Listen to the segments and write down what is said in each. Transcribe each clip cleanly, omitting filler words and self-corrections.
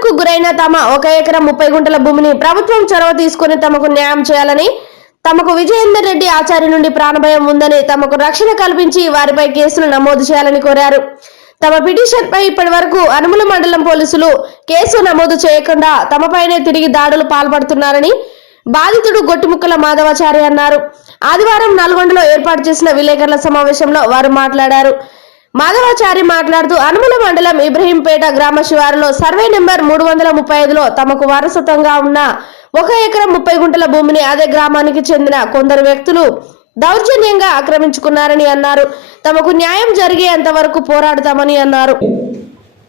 బాధితులకు గురైన తమ 1 ఎకరం 30 గుంటల భూమిని ప్రభుత్వం చొరవ తీసుకుని తమకు న్యాయం చేయాలని, తమకు విజయేందర్ రెడ్డి ఆచారి నుండి ప్రాణభయం ఉందని తమకు రక్షణ కల్పించి వారిపై కేసులు నమోదు చేయాలని కోరారు. తమ పిటిషన్ పై ఇప్పటి వరకు అనుముల మండలం పోలీసులు కేసు నమోదు చేయకుండా తమపైనే తిరిగి దాడులు పాల్పడుతున్నారని బాధితుడు గొట్టిముక్కల మాధవాచారి అన్నారు. ఆదివారం నల్గొండలో ఏర్పాటు చేసిన విలేకరుల సమావేశంలో వారు మాట్లాడారు. మాధవాచారి మాట్లాడుతూ అనుముల మండలం ఇబ్రహీంపేట గ్రామ శివారులో సర్వే నెంబర్ 335లో తమకు వారసత్వంగా ఉన్న 1 ఎకరం 30 గుంటల భూమిని అదే గ్రామానికి చెందిన కొందరు వ్యక్తులు దౌర్జన్యంగా ఆక్రమించుకున్నారని అన్నారు. తమకు న్యాయం జరిగేంత వరకు పోరాడతామని అన్నారు.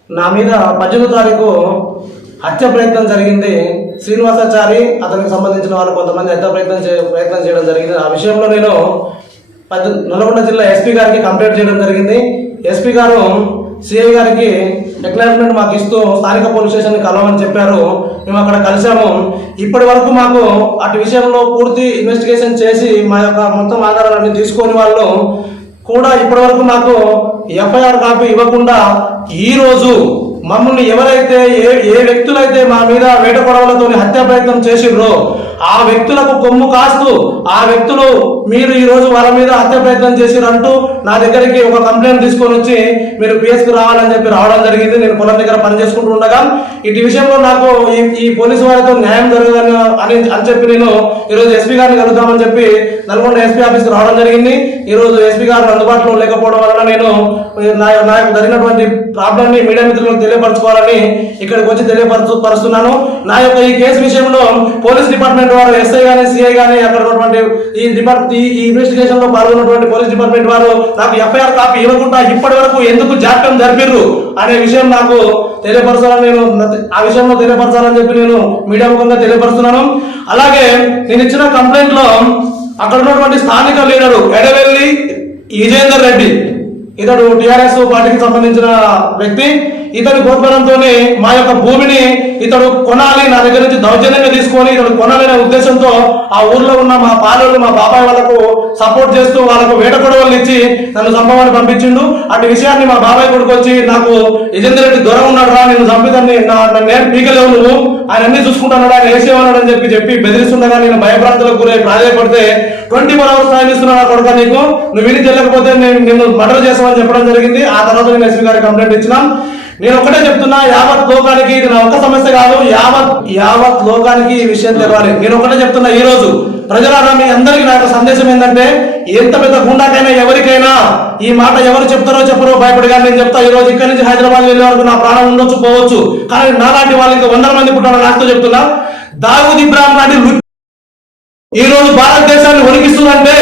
నా మీద 18వ తారీఖు హత్య ప్రయత్నం జరిగింది. శ్రీనివాసాచారి అతనికి సంబంధించిన వాళ్ళు కొంతమంది హత్య ప్రయత్నం చేయడం జరిగింది. ఆ విషయంలో నేను నల్గొండ జిల్లా ఎస్పీ గారికి కంప్లైంట్ చేయడం జరిగింది. ఎస్పీ గారు సిఐ గారికి డిక్లరేషన్ మాకు ఇస్తూ స్థానిక పోలీస్ స్టేషన్ కలవమని చెప్పారు. మేము అక్కడ కలిసాము. ఇప్పటి వరకు మాకు అటు విషయంలో పూర్తి ఇన్వెస్టిగేషన్ చేసి మా యొక్క మొత్తం ఆధారాలన్నీ తీసుకొని వాళ్ళు కూడా ఇప్పటి వరకు మాకు ఎఫ్ఐఆర్ కాపీ ఇవ్వకుండా ఈరోజు మమ్మల్ని ఎవరైతే ఏ వ్యక్తులైతే మా మీద వేట కొడవలతో హత్యా ప్రయత్నం చేసిర్రో ఆ వ్యక్తులకు కొమ్ము కాస్తూ ఆ వ్యక్తులు మీరు ఈ రోజు వాళ్ళ మీద హత్య ప్రయత్నం చేసిరంటూ నా దగ్గరికి ఒక కంప్లైంట్ తీసుకొని వచ్చి మీరు పిఎస్కి రావాలని చెప్పి రావడం జరిగింది. నేను పొలం దగ్గర పని చేసుకుంటూ ఉండగా ఇటు విషయంలో నాకు ఈ పోలీసు వారితో న్యాయం జరగదని అని చెప్పి నేను ఈరోజు ఎస్పీ గారిని కలుద్దామని చెప్పి నల్గొండ ఎస్పీ ఆఫీస్కి రావడం జరిగింది. ఈరోజు ఎస్పీ గారు అందుబాటులో లేకపోవడం వలన నేను నాకు జరిగినటువంటి ప్రాబ్లంని మీడియా మిత్రులకు తెలియపరచుకోవాలని ఇక్కడికి వచ్చి తెలియపరుస్తున్నాను. నా యొక్క ఈ కేసు విషయంలో పోలీస్ డిపార్ట్మెంట్ వారు ఎస్ఐ గానీ సిఐ గానీ అక్కడ ఉన్నటువంటి ఈ ఇన్వెస్టిగేషన్ లో పాల్గొన్నటువంటి పోలీస్ డిపార్ట్మెంట్ వారు నాకు ఎఫ్ఐఆర్ కాపీ ఇవ్వకుండా ఇప్పటి వరకు ఎందుకు జాప్యం జరిపిర్రు అనే విషయం నాకు తెలియపరచాలని ఆ విషయంలో తెలియపరచాలని చెప్పి నేను మీడియా ముఖంగా తెలియపరుస్తున్నాను. అలాగే నేను ఇచ్చిన కంప్లైంట్ లో అక్కడ ఉన్నటువంటి స్థానిక లీడరు ఎడవెల్లి విజయేందర్ రెడ్డి, ఇతడు టిఆర్ఎస్ పార్టీకి సంబంధించిన వ్యక్తి. ఇతని కోల్పోవడంతోనే మా యొక్క భూమిని ఇతడు కొనాలి, నా దగ్గర నుంచి దౌర్జన్యంగా తీసుకొని ఇతడు కొనాలనే ఉద్దేశంతో ఆ ఊర్లో ఉన్న మా పాలలు మా బాబాయ్ వాళ్ళకు సపోర్ట్ చేస్తూ వాళ్ళకు వేట కొడవలు ఇచ్చి నన్ను చంపమని పంపించిండు. అటు విషయాన్ని మా బాబాయ్ కొడుకు వచ్చి నాకు విజేందర్ రెడ్డి దొర ఉన్నాడు రా, నేను చంపిదాన్ని నేను పీకలేవు, నువ్వు ఆయన అన్ని చూసుకుంటున్నాడు, ఆయన వేసేవన్నాడు అని చెప్పి బెదిరిస్తుండగా నేను భయభ్రాంతులకు గురై ప్రాధాయపడితే 24 hours టైం ఇస్తున్నా కొడుక, నీకు నువ్వు విని తెలియకపోతే నిన్ను మర్డర్ చేస్తామని చెప్పడం జరిగింది. ఆ తర్వాత నేను ఎస్పీ గారికి కంప్లైంట్ ఇచ్చినాం. నేను ఒకటే చెప్తున్నా, యావత్ లోకానికి ఇది నా ఒక్క సమస్య కాదు, యావత్ లోకానికి ఈ విషయం తెలవాలి. నేను ఒకటే చెప్తున్నా, ఈ రోజు ప్రజలారా మీ అందరికీ నా యొక్క సందేశం ఏంటంటే, ఎంత పెద్ద గుండాకైనా ఎవరికైనా ఈ మాట ఎవరు చెప్తారో చెప్పరో భయపడిగా నేను చెప్తా. ఈ రోజు ఇక్కడి నుంచి హైదరాబాద్ వెళ్ళే వరకు నా ప్రాణం ఉండొచ్చు పోవచ్చు, కానీ నాలాంటి వాళ్ళు ఇంకా 100 మంది పుట్టాలని నాతో చెప్తున్నా. దావూద్ ఇబ్రాహిం లాంటి ఈ రోజు భారతదేశాన్ని వణికిస్తుందంటే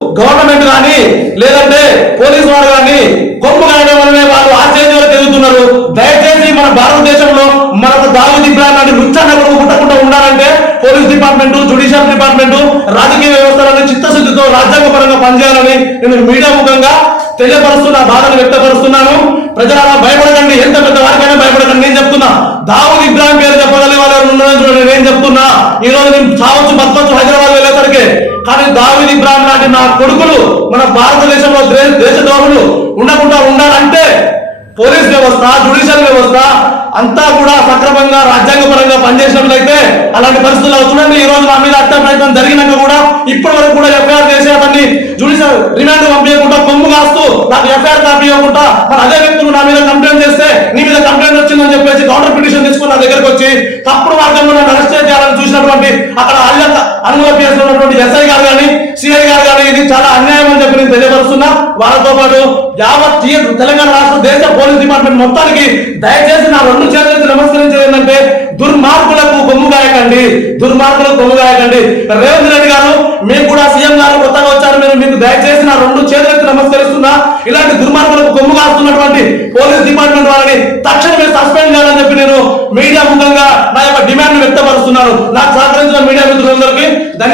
గవర్నమెంట్ కానీ లేదంటే పోలీసు వారు కానీ కొమ్ము కాయడం వల్లనే వాళ్ళు ఆశ్చర్యంగా తిరుగుతున్నారు. దయచేసి మన భారతదేశంలో మనకు దావూద్ ఇబ్రాహిం లాంటి నృత్యాన్ని పుట్టకుండా ఉండాలంటే పోలీస్ డిపార్ట్మెంట్, జ్యుడిషియల్ డిపార్ట్మెంట్, రాజకీయ వ్యవస్థలను చిత్తశుద్ధితో రాజ్యాంగపరంగా పనిచేయాలని నేను మీడియా ముఖంగా తెలియపరుస్తున్నా, బాధను వ్యక్తపరుస్తున్నాను. ప్రజలారా భయపడకండి, ఎంత పెద్ద వారికైనా భయపడకండి. నేను చెప్తున్నా, దావూద్ ఇబ్రాహిం పేరు చెప్పగలిగే వాళ్ళు ఉన్నారని నేను చెప్తున్నా. ఈ రోజు నేను చావచ్చు బతకొచ్చు హైదరాబాద్ వెళ్ళేసరికి, కానీ దావూద్ ఇబ్రాహిం లాంటి నా కొడుకులు మన భారతదేశంలో దేశద్రోహులు ఉండకుండా ఉండాలంటే పోలీస్ వ్యవస్థ, జ్యుడిషియల్ వ్యవస్థ అంతా కూడా సక్రమంగా రాజ్యాంగపరంగా పనిచేసినట్లయితే అలాంటి పరిస్థితులు అవుతుందండి. ఈ రోజు నా మీద హత్య ప్రయత్నం జరిగినాక కూడా ఇప్పటి వరకు కూడా ఎఫ్ఐఆర్ చేసి అతన్ని జ్యుడిషియల్ రిమాండ్ పంపించకుండా కొమ్ము కాస్తూ నాకు ఎఫ్ఐఆర్ కాపీ ఇవ్వకుండా మరి అదే వ్యక్తులు నా మీద కంప్లైంట్ చేస్తే నీ మీద కంప్లైంట్ వచ్చిందని చెప్పేసి కౌంటర్ పిటిషన్ తీసుకుని నా దగ్గరకు వచ్చి తప్పుడు మార్గంలో నన్ను అరెస్ట్ చేయాలని చూసినటువంటి అక్కడ అనుమతి పిఎస్ ఉన్నటువంటి ఎస్ఐ గారు కానీ సిఐ గారు కానీ ఇది చాలా అన్యాయం అని చెప్పి నేను తెలియపరుస్తున్నా. వాళ్ళతో పాటు యావత్ తెలంగాణ రాష్ట్ర దేశ పోలీస్ డిపార్ట్మెంట్ మొత్తానికి దయచేసి నా 2 చేతులెత్తి నమస్కరించేది ఏంటంటే, దుర్మార్గులకు కొమ్ము గాయకండి, దుర్మార్గులకు కొమ్ము గాయకండి. రేవంత్ రెడ్డి గారు, మీకు కూడా సీఎం గారు కొత్తగా వచ్చారు, మీకు దయచేసి నా 2 చేతులెత్తి నమస్కరిస్తున్నా. ఇలాంటి దుర్మార్గులకు కొమ్ము కాస్తున్నటువంటి పోలీస్ డిపార్ట్మెంట్ వాళ్ళని తక్షణమే సస్పెండ్ చేయాలని చెప్పి నేను మీడియా ముఖంగా నా యొక్క డిమాండ్ వ్యక్తపరుస్తున్నాను. నాకు సహకరించిన మీడియా మిత్రులందరికీ